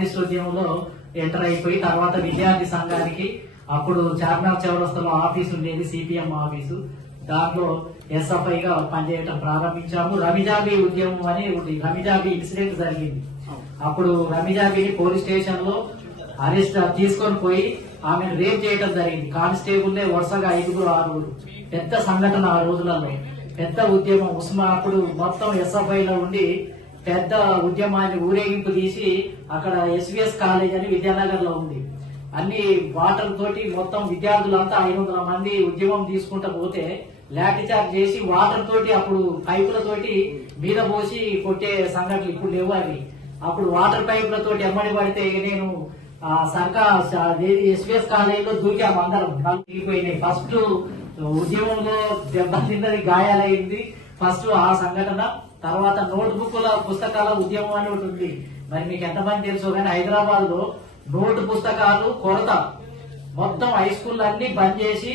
Communist ఉద్యమంలో enter అయిపోయి తర్వాత విద్యార్థి సంఘానికి అప్పుడు చార్మినార్ చౌరస్తాలో ఆఫీసు ఉండేది, సిపిఎం ఆఫీసు. దాంట్లో ఎస్ఎఫ్ఐ గా పనిచేయటం ప్రారంభించాము. రమిజాబీ ఉద్యమం అని ఒకటి రమిజాబీ ఇన్సిడెంట్ జరిగింది. అప్పుడు రమిజాబీని పోలీస్ స్టేషన్ లో అరెస్ట్ తీసుకొని పోయి ఆమెను రేప్ చేయడం జరిగింది. కానిస్టేబుల్ వరుసగా 5-6 పెద్ద సంఘటన ఆ రోజులలో, పెద్ద ఉద్యమం. అప్పుడు మొత్తం ఎస్ఎఫ్ఐ లో ఉండి పెద్ద ఉద్యమాన్ని ఊరేగింపు తీసి అక్కడ ఎస్విఎస్ కాలేజ్ అని విద్యానగర్ లో ఉంది. అన్ని వాటర్ తోటి మొత్తం విద్యార్థులంతా 500 మంది ఉద్యమం తీసుకుంటూ పోతే లాఠీ చార్జ్ చేసి వాటర్ తోటి అప్పుడు పైపులతోటి మీద పోసి కొట్టే సంఘటనలు ఇప్పుడు లేవు అవి. అప్పుడు వాటర్ పైపులతోటి ఎమ్మడి పడితే నేను సర్కార్ ఎస్విఎస్ కాలేజీలో దూకాము, అందరం దిగిపోయినాయి. ఫస్ట్ ఉద్యమంలో దెబ్బతిన్నది, గాయాలైంది ఫస్ట్ ఆ సంఘటన. తర్వాత నోట్బుక్ల పుస్తకాల ఉద్యమం అని ఒకటి ఉంది, మరి మీకు ఎంతమంది తెలుసు కానీ హైదరాబాద్ లో నోటు పుస్తకాలు కొరత, మొత్తం హై స్కూల్ అన్ని బంద్ చేసి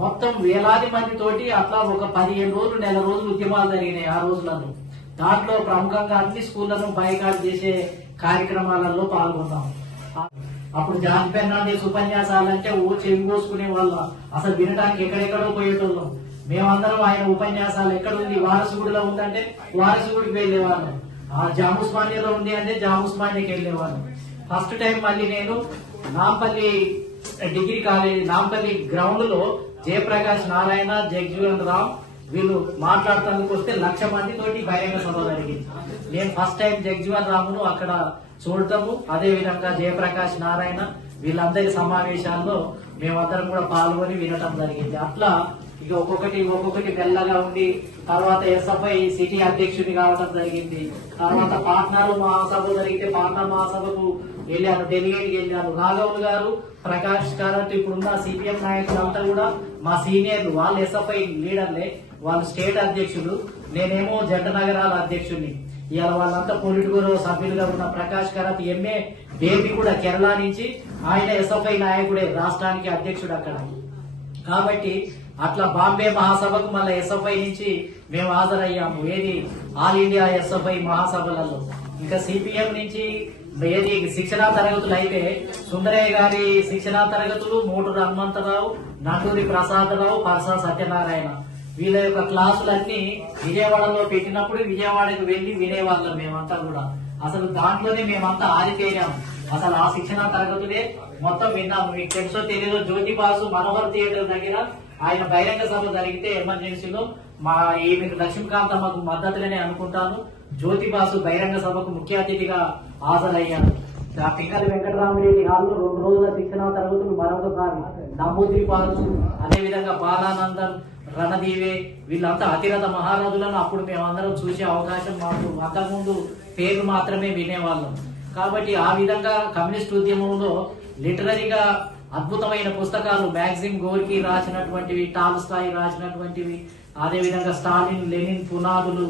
మొత్తం వేలాది మంది తోటి అట్లా ఒక 15 రోజులు, నెల రోజులు ఉద్యమాలు జరిగినాయి ఆ రోజులలో. దాంట్లో ప్రముఖంగా అన్ని స్కూళ్లను బైకాట్ చేసే కార్యక్రమాలలో పాల్గొన్నాం. అప్పుడు జాన్ ఫెర్నాండెస్ ఉపన్యాసాలంటే చెవి కోసుకునే వాళ్ళం, అసలు వినడానికి ఎక్కడెక్కడో పోయేటోళ్ళం. మేమందరం ఆయన ఉపన్యాసాలు ఎక్కడుంది, వారసుగుడిలో ఉందంటే వారసుగుడికి వెళ్లేవాళ్ళం, జాముస్మానియాలో ఉంది అంటే జాముస్మానియాకి వెళ్లేవాళ్ళం. ఫస్ట్ టైం మళ్ళీ నేను Nampally degree college Nampally ground లో జయప్రకాష్ నారాయణ, జగ్జీవన్ రామ్ వీళ్ళు మాట్లాడటానికి వస్తే 1,00,000 మంది తోటి బహిరంగ సభ జరిగింది. నేను ఫస్ట్ టైం జగ్జీవన్ రామును అక్కడ చూడటము, అదే విధంగా జయప్రకాష్ నారాయణ వీళ్ళందరి సమావేశాల్లో మేమందరం కూడా పాల్గొని వినటం జరిగింది. అట్లా ఇక ఒక్కొక్కటి మెల్లగా ఉండి తర్వాత ఎస్ఎఫ్ఐ సిటీ అధ్యక్షుని కావడం జరిగింది. తర్వాత పాట్నాలో మహాసభ జరిగితే పాట్నా మహాసభకు వెళ్ళాను, డెలిగేట్ వెళ్ళాను. రాఘవులు గారు, ప్రకాష్ గారు, ఇప్పుడున్న సిపిఎం నాయకులంతా కూడా మా సీనియర్లు, వాళ్ళు ఎస్ఎఫ్ఐ లీడర్లే, వాళ్ళు స్టేట్ అధ్యక్షులు, నేనేమో జంట నగరాల అధ్యక్షుడిని. ఇవాళ వాళ్ళంతా పొలిట్ బ్యూరో సభ్యులుగా ఉన్న ప్రకాష్ కరాత్ ఎంఏ బేబీ కూడా కేరళ నుంచి, ఆయన ఎస్ఎఫ్ఐ నాయకుడే, రాష్ట్రానికి అధ్యక్షుడు అక్కడ. కాబట్టి అట్లా బాంబే మహాసభకు మళ్ళీ ఎస్ఎఫ్ఐ నుంచి మేము హాజరయ్యాము, ఏది ఆల్ ఇండియా ఎస్ఎఫ్ఐ మహాసభలలో. ఇంకా సిపిఎం నుంచి ఏది శిక్షణా తరగతులు అయితే సుందరయ్య గారి శిక్షణా తరగతులు, మోటూరు హనుమంతరావు, నండూరి ప్రసాదరావు, పరసా సత్యనారాయణ వీళ్ళ యొక్క క్లాసులన్నీ విజయవాడలో పెట్టినప్పుడు విజయవాడకు వెళ్లి వినేవాళ్ళం మేమంతా కూడా. అసలు దాంట్లోనే మేమంతా ఆరితేరాము. అసలు ఆ శిక్షణా తరగతులే మొత్తం విన్నాము. మీకు తెలుసో తెలియదో జ్యోతిబాసు మనోహర్ థియేటర్ దగ్గర ఆయన బహిరంగ సభ జరిగితే ఎమర్జెన్సీలో ఈమెకు లక్ష్మీకాంతమ్మకు మద్దతుగానే అనుకుంటాను, జ్యోతిబాసు బహిరంగ సభకు ముఖ్య అతిథిగా హాజరయ్యాను. పింగళి వెంకటరామరెడ్డి హాల్లో 2 రోజుల శిక్షణా తరగతులు మరొకసారి నంబూద్రి పాల్సు, అదేవిధంగా బాలానందన్, రణదీవే వీళ్ళంతా అతిరథ మహారాజులను అప్పుడు మేమందరం చూసే అవకాశం మాకు, అంతకుముందు పేర్లు మాత్రమే వినేవాళ్ళం. కాబట్టి ఆ విధంగా కమ్యూనిస్ట్ ఉద్యమంలో లిటరరీగా అద్భుతమైన పుస్తకాలు, మ్యాగజిన్ గోర్కీ రాసినటువంటివి, టాల్స్టాయ్ రాసినటువంటివి, అదేవిధంగా స్టాలిన్ లెనిన్ పునాదులు,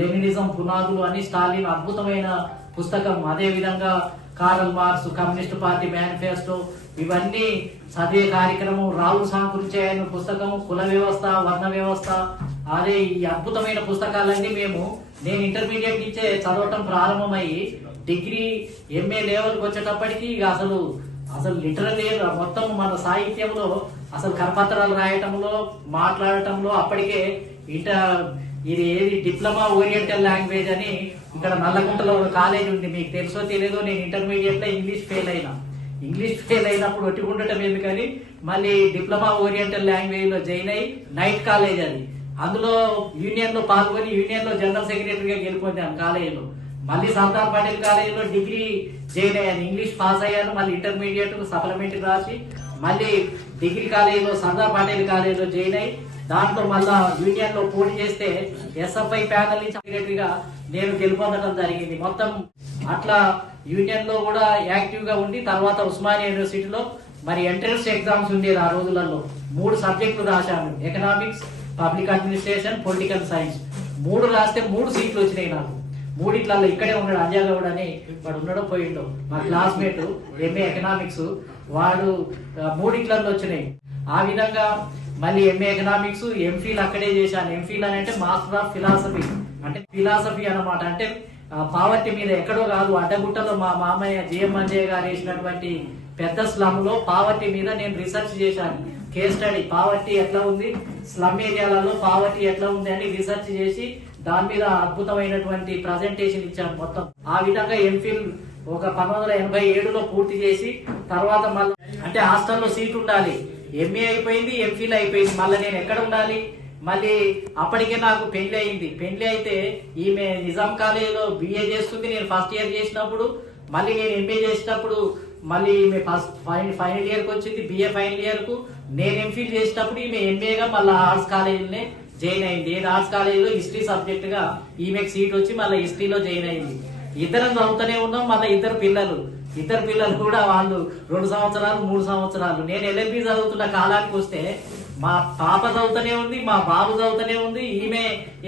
లెనినిజం పునాదులు అని స్టాలిన్ అద్భుతమైన పుస్తకం, అదేవిధంగా Karl Marx communist party manifesto, ఇవన్నీ చదివే కార్యక్రమం. రాహుల్ సాంకృత్య పుస్తకం, కుల వ్యవస్థ, వర్ణ వ్యవస్థ, అదే ఈ అద్భుతమైన పుస్తకాలన్నీ నేను ఇంటర్మీడియట్ నుంచే చదవటం ప్రారంభమయ్యి డిగ్రీ ఎంఏ లెవెల్కి వచ్చేటప్పటికి అసలు లిటరలీ మొత్తం మన సాహిత్యంలో అసలు కరపత్రాలు రాయటంలో, మాట్లాడటంలో అప్పటికే ఇది ఏది డిప్లొమా ఓరియంటల్ లాంగ్వేజ్ అని ఇక్కడ నల్లకుంటలో ఒక కాలేజ్ ఉంది, మీకు తెలుసో తెలియదో. నేను ఇంటర్మీడియట్ లో ఇంగ్లీష్ ఫెయిల్ అయినప్పుడు ఒట్టుకుండటం ఎందుకని మళ్ళీ డిప్లొమా ఓరియంటల్ లాంగ్వేజ్ లో జాయిన్ అయ్యి నైట్ కాలేజ్ అది, అందులో యూనియన్ లో పాల్గొని యూనియన్ లో జనరల్ సెక్రటరీగా గెలిపొందాను కాలేజీలో. మళ్ళీ సర్దార్ పటేల్ కాలేజీలో డిగ్రీ జాయిన్ అయ్యాను, ఇంగ్లీష్ పాస్ అయ్యాను. మళ్ళీ ఇంటర్మీడియట్ సప్లిమెంటరీ రాసి మళ్ళీ డిగ్రీ కాలేజీలో సర్దార్ పటేల్ కాలేజీలో జాయిన్ అయ్యి దాంట్లో మళ్ళా యూనియన్ లో పోటీ చేస్తే ఎస్ఎఫ్ఐ ప్యానల్ నుంచి సెక్రటరీగా నేను గెలుపొందడం జరిగింది. మొత్తం అట్లా యూనియన్ లో కూడా యాక్టివ్ గా ఉండి తర్వాత ఉస్మానియా యూనివర్సిటీలో మరి ఎంట్రన్స్ ఎగ్జామ్స్ ఉండేది ఆ రోజులలో. 3 సబ్జెక్టులు రాశాను, economics, public administration, political science. 3 రాస్తే 3 సీట్లు వచ్చినాయి నాకు. 3 ఇక్కడే ఉన్నాడు అంజాగౌడ్ అని, వాడు ఉన్నాడో పోయిండో, మా క్లాస్మేట్ ఎంఏ ఎకనామిక్స్, వాడు 3 వచ్చినాయి. ఆ విధంగా మళ్ళీ ఎంఏ ఎకనామిక్స్, ఎంఫిల్ అక్కడే చేశాను. ఎంఫిల్ అని అంటే మాస్టర్ ఆఫ్ ఫిలాసఫీ, అంటే ఫిలాసఫీ అన్నమాట. అంటే పావర్టీ మీద ఎక్కడో కాదు, అడ్డగుట్టలో మా మామయ్య జిఎం అంజయ్య గారు వేసినటువంటి పెద్ద స్లమ్ లో పావర్టీ మీద నేను రీసెర్చ్ చేశాను. కేస్ స్టడీ పావర్టీ ఎట్లా ఉంది, స్లమ్ ఏరియాలలో పావర్టీ ఎట్లా ఉంది అని రీసెర్చ్ చేసి దాని మీద అద్భుతమైనటువంటి ప్రజెంటేషన్ ఇచ్చాను మొత్తం. ఆ విధంగా ఎంఫిల్ ఒక 1987లో పూర్తి చేసి తర్వాత మళ్ళీ అంటే హాస్టల్లో సీట్ ఉండాలి. ఎంఏ అయిపోయింది, ఎంఫిల్ అయిపోయింది, మళ్ళీ నేను ఎక్కడ ఉండాలి? మళ్ళీ అప్పటికే నాకు పెళ్లి అయింది. పెళ్లి అయితే ఈమె నిజాం కాలేజీలో బిఏ చేస్తుంది, నేను ఫస్ట్ ఇయర్ చేసినప్పుడు. మళ్ళీ నేను ఎంఏ చేసేటప్పుడు మళ్ళీ ఈమె ఫస్ట్ ఫైనల్ ఇయర్ కు వచ్చింది, బిఏ ఫైనల్ ఇయర్ కు. నేను ఎంఫిల్ చేసేటప్పుడు ఈమె ఎంఏగా మళ్ళీ ఆర్ట్స్ కాలేజీలోనే జాయిన్ అయింది. నేను ఆర్ట్స్ కాలేజీలో హిస్టరీ సబ్జెక్ట్ గా ఈమెకి సీట్ వచ్చి మళ్ళీ హిస్టరీలో జాయిన్ అయింది. ఇద్దరం చదువుతూనే ఉన్నాం. మళ్ళీ ఇద్దరు పిల్లలు కూడా వాళ్ళు 2 సంవత్సరాలు 3 సంవత్సరాలు. నేను ఎల్ఎల్బి చదువుతున్న కాలానికి వస్తే మా పాప చదువుతూనే ఉంది, మా బాబు చదువుతూనే ఉంది. ఈమె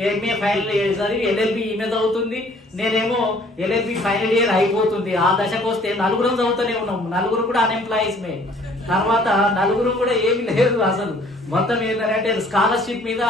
ఎంఏ ఫైనల్ ఇయర్ చదివి ఎల్ఎల్బి ఈమె చదువుతుంది, నేనేమో ఎల్ఎల్బి ఫైనల్ ఇయర్ అయిపోతుంది. ఆ దశకు వస్తే నలుగురం చదువుతూనే ఉన్నాం. నలుగురు కూడా అన్ఎంప్లాయీస్ మే. తర్వాత నలుగురు కూడా ఏమి లేదు అసలు. మొత్తం ఏంటంటే స్కాలర్షిప్ మీద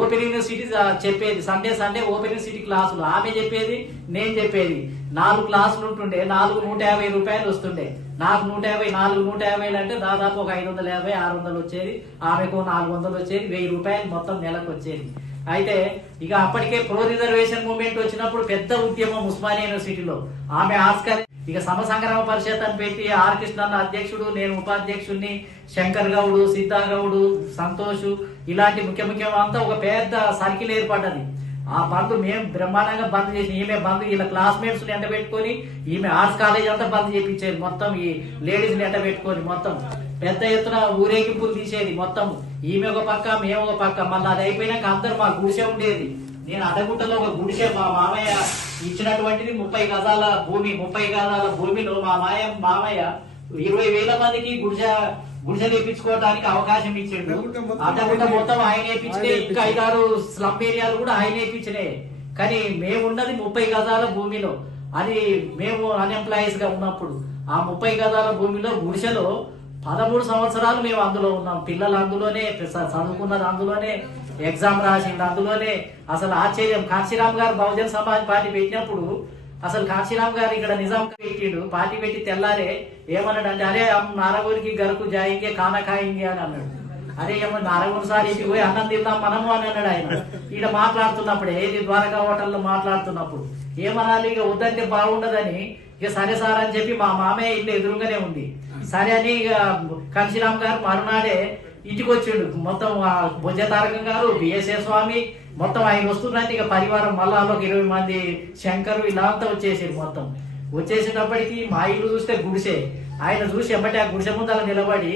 ఓపెన్ యూనివర్సిటీ చెప్పేది, సండే ఓపెన్ యూనివర్సిటీ క్లాసులు ఆమె చెప్పేది, నేను చెప్పేది. 4 క్లాసులు ఉంటుండే, 150 రూపాయలు వస్తుండే. నాకు 150 అంటే దాదాపు ఒక 550 600 వచ్చేది. ఆమెకు 400 వచ్చేది, 1000 రూపాయలు మొత్తం నెలకు వచ్చేది. అయితే ఇక అప్పటికే ప్రో రిజర్వేషన్ మూవ్మెంట్ వచ్చినప్పుడు పెద్ద ఉద్యమం ఉస్మానియా యూనివర్సిటీలో. ఆమె ఆస్కర్ ఇక సమసంగ్రామ పరిషత్ అని పెట్టి ఆర్ కృష్ణన్న అధ్యక్షుడు, నేను ఉపాధ్యక్షుడిని, శంకర్ గౌడు, సిద్ధా గౌడు, సంతోష్, ఇలాంటి ముఖ్యమంతా ఒక పెద్ద సర్కిల్ ఏర్పడ్డది. ఆ బంద్ మేము బ్రహ్మాండంగా బంద్ చేసి ఈమె బంద్ ఇలా క్లాస్మేట్స్ ఎంట పెట్టుకొని ఈమె ఆర్ట్స్ కాలేజ్ అంతా బంద్ చేయించేది మొత్తం. ఈ లేడీస్ ఎంట పెట్టుకొని మొత్తం పెద్ద ఎత్తున ఊరేగింపులు తీసేది మొత్తం. ఈమె ఒక పక్క, మేము ఒక పక్క. మళ్ళీ అది అయిపోయినాక అందరు మా గుడిసె ఉండేది. నేను అడ్డగుట్టలో ఒక గుడిసె మా మామయ్య ఇచ్చినటువంటిది 30 గజాల భూమి. 30 గజాల భూమిలో మా మామయ్య 20,000 మందికి గుడిసె తెప్పించుకోవడానికి అవకాశం ఇచ్చిండు. అడ్డగుట్ట మొత్తం ఆయన వేయించినే, ఇంకా 5-6 స్లమ్ ఏరియాలు కూడా ఆయన వేయించినే. కానీ మేము ఉన్నది 30 గజాల భూమిలో. అది మేము అన్ఎంప్లాయీస్ గా ఉన్నప్పుడు ఆ 30 గజాల భూమిలో గుడిసెలో 13 సంవత్సరాలు మేము అందులో ఉన్నాం. పిల్లలు అందులోనే, చదువుకున్నది అందులోనే, ఎగ్జామ్ రాసింది అందులోనే. అసలు ఆశ్చర్యం, కాశీరామ్ గారు బహుజన్ సమాజ్ పార్టీ పెట్టినప్పుడు అసలు కాశీరామ్ గారు ఇక్కడ నిజాం పెట్టిండు. పార్టీ పెట్టి తెల్లారే ఏమన్నాడు అంటే, అరే నారగూరికి గరకు జాయింగే ఖానా ఖాయింగే అని అన్నాడు. అరే ఏమో నారగూరు సార్ ఇంటికి పోయి అన్నం తిందాం మనము అని అన్నాడు ఆయన. ఈడ మాట్లాడుతున్నప్పుడు, ఏది ద్వారకా హోటల్లో మాట్లాడుతున్నప్పుడు ఏమనాలి, ఇక వద్దంటే బాగుండదని ఇక సరే సార్ అని చెప్పి మా మామయ్య ఇల్లు ఎదురుగానే ఉంది. సరే అని ఇక కాశీరామ్ గారు మరునాడే ఇంటికి వచ్చిండు. మొత్తం బొజ్జ తారకం గారు, బిఎస్ఏ స్వామి మొత్తం ఆయన వస్తున్నట్టు ఇక పరివారం మళ్ళా ఒక 20 మంది శంకరు ఇలా అంతా వచ్చేసారు. మొత్తం వచ్చేసేటప్పటికి మా ఇల్లు చూస్తే గుడిసె. ఆయన చూసి ఎమ్మటే ఆ గుడిసె ముందర నిలబడి,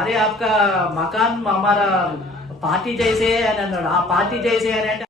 అరే ఆప్కా మకాన్ హమారా పార్టీ జైసే అని అన్నాడు. ఆ పార్టీ జైసే అని అంటే